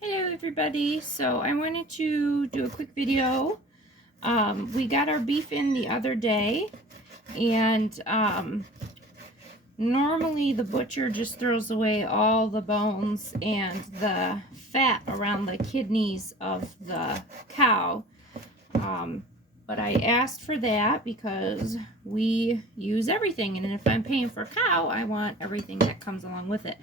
Hello everybody, so I wanted to do a quick video. We got our beef in the other day, and normally the butcher just throws away all the bones and the fat around the kidneys of the cow. But I asked for that because we use everything, and if I'm paying for a cow, I want everything that comes along with it.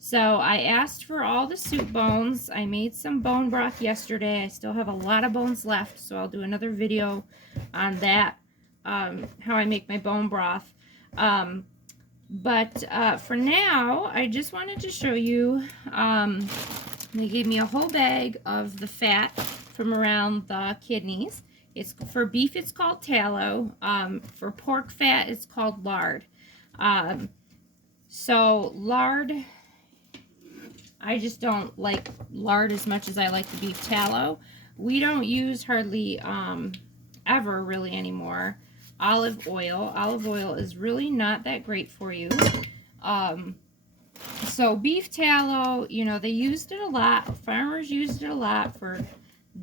So I asked for all the soup bones. I made some bone broth yesterday. I still have a lot of bones left, so I'll do another video on that, how I make my bone broth. But for now, I just wanted to show you, they gave me a whole bag of the fat from around the kidneys. It's for beef, it's called tallow. For pork fat, it's called lard. So lard, I just don't like lard as much as I like the beef tallow. We don't use hardly ever really anymore olive oil. Olive oil is really not that great for you. So beef tallow, you know, they used it a lot. Farmers used it a lot for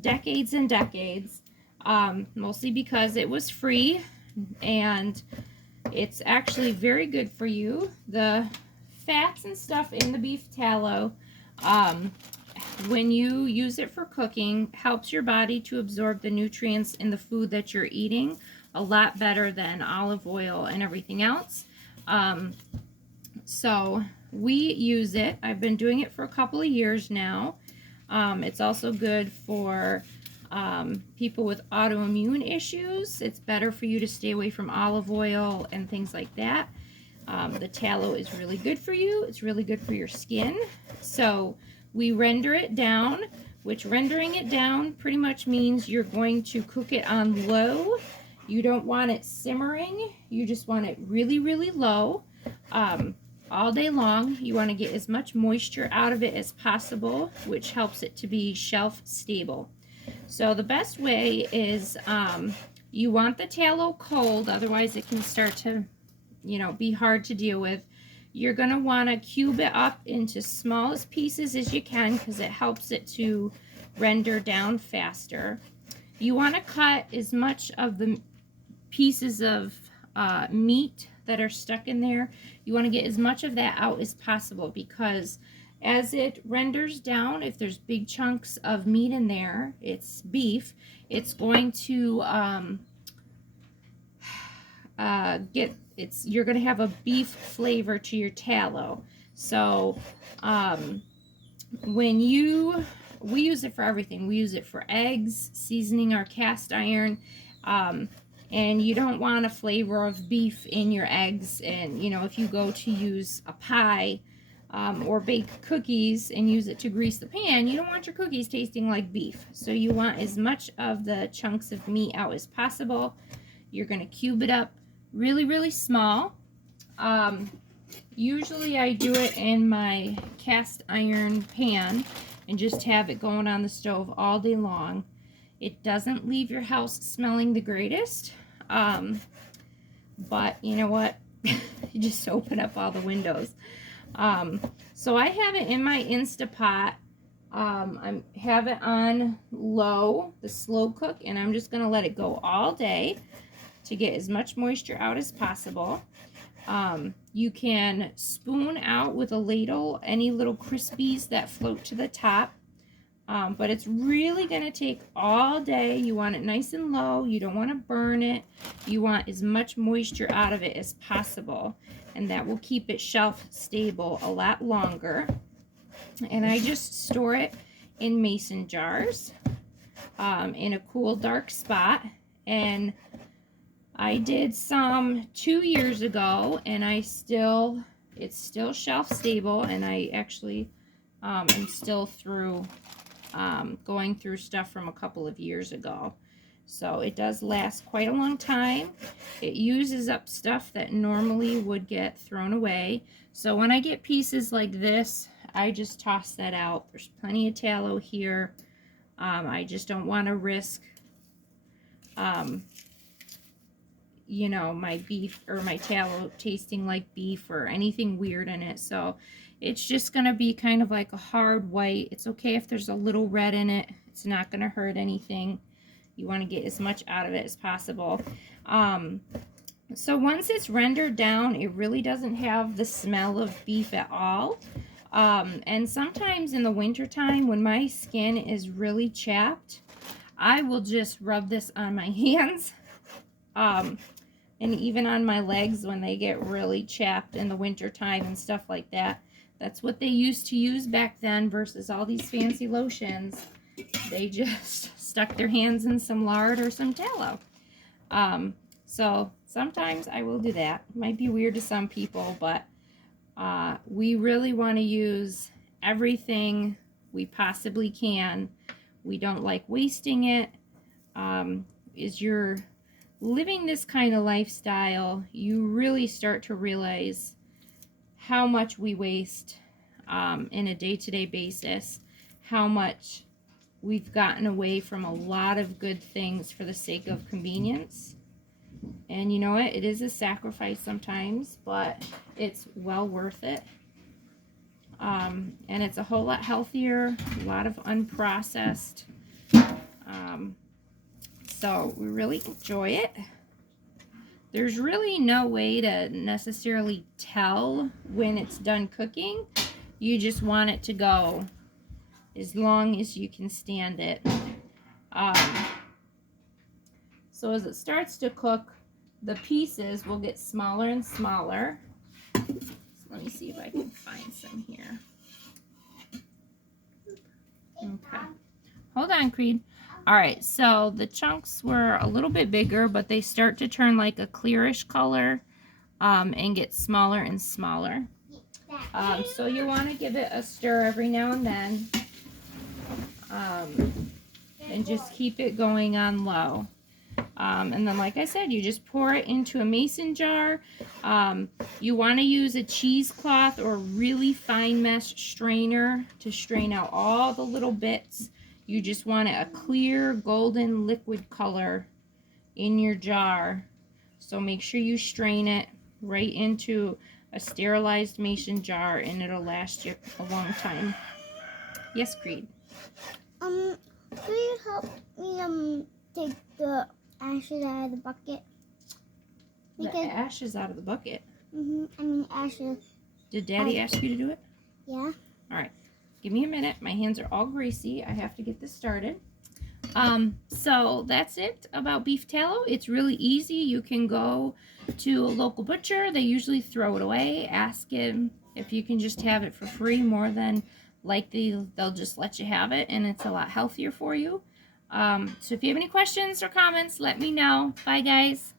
decades and decades, mostly because it was free, and it's actually very good for you. The fats and stuff in the beef tallow, when you use it for cooking, helps your body to absorb the nutrients in the food that you're eating a lot better than olive oil and everything else. So we use it. I've been doing it for a couple of years now. It's also good for people with autoimmune issues. It's better for you to stay away from olive oil and things like that. The tallow is really good for you. It's really good for your skin. So we render it down, which rendering it down pretty much means you're going to cook it on low. You don't want it simmering. You just want it really, really low all day long. You want to get as much moisture out of it as possible, which helps it to be shelf stable. So the best way is you want the tallow cold, otherwise it can start to, you know, be hard to deal with. You're going to want to cube it up into smallest pieces as you can because it helps it to render down faster. You want to cut as much of the pieces of meat that are stuck in there. You want to get as much of that out as possible, because as it renders down, if there's big chunks of meat in there, it's beef, it's going to you're going to have a beef flavor to your tallow. So we use it for everything. We use it for eggs, seasoning our cast iron, and you don't want a flavor of beef in your eggs. And you know, if you go to use a pie or bake cookies and use it to grease the pan, you don't want your cookies tasting like beef. So you want as much of the chunks of meat out as possible. You're going to cube it up really, really small. Usually I do it in my cast iron pan and just have it going on the stove all day long. It doesn't leave your house smelling the greatest, but you know what? You just open up all the windows. So I have it in my Instapot. I have it on low, the slow cook, and I'm just going to let it go all day to get as much moisture out as possible. You can spoon out with a ladle any little crispies that float to the top. But it's really going to take all day. You want it nice and low. You don't want to burn it. You want as much moisture out of it as possible. And that will keep it shelf stable a lot longer. And I just store it in mason jars in a cool, dark spot. And I did some 2 years ago, and it's still shelf stable. And I actually am still going through stuff from a couple of years ago. So it does last quite a long time. It uses up stuff that normally would get thrown away. So when I get pieces like this, I just toss that out. There's plenty of tallow here. I just don't want to risk you know, my beef or my tallow tasting like beef or anything weird in it. So It's just going to be kind of like a hard white. It's okay if there's a little red in it. It's not going to hurt anything. You want to get as much out of it as possible. So once it's rendered down, it really doesn't have the smell of beef at all. And sometimes in the wintertime, when my skin is really chapped, I will just rub this on my hands. And even on my legs when they get really chapped in the wintertime and stuff like that. That's what they used to use back then versus all these fancy lotions. They just stuck their hands in some lard or some tallow. So sometimes I will do that. It might be weird to some people, but we really want to use everything we possibly can. We don't like wasting it. As you're living this kind of lifestyle, you really start to realize how much we waste in a day-to-day basis, how much we've gotten away from a lot of good things for the sake of convenience. And you know what? It is a sacrifice sometimes, but it's well worth it. And it's a whole lot healthier, a lot of unprocessed. So we really enjoy it. There's really no way to necessarily tell when it's done cooking. You just want it to go as long as you can stand it. So as it starts to cook, the pieces will get smaller and smaller. So let me see if I can find some here. Okay. Hold on, Creed. All right, so the chunks were a little bit bigger, but they start to turn like a clearish color and get smaller and smaller. So you want to give it a stir every now and then, and just keep it going on low. And then, like I said, you just pour it into a mason jar. You want to use a cheesecloth or really fine mesh strainer to strain out all the little bits. You just want a clear golden liquid color in your jar. So make sure you strain it right into a sterilized mason jar and it'll last you a long time. Yes, Creed? Will you help me take the ashes out of the bucket? The ashes out of the bucket? I mean ashes. Did Daddy ask you to do it? Yeah. All right. Give me a minute. My hands are all greasy. I have to get this started. So that's it about beef tallow. It's really easy. You can go to a local butcher. They usually throw it away. Ask him if you can just have it for free. More than likely, they'll just let you have it, and it's a lot healthier for you. So if you have any questions or comments, let me know. Bye, guys.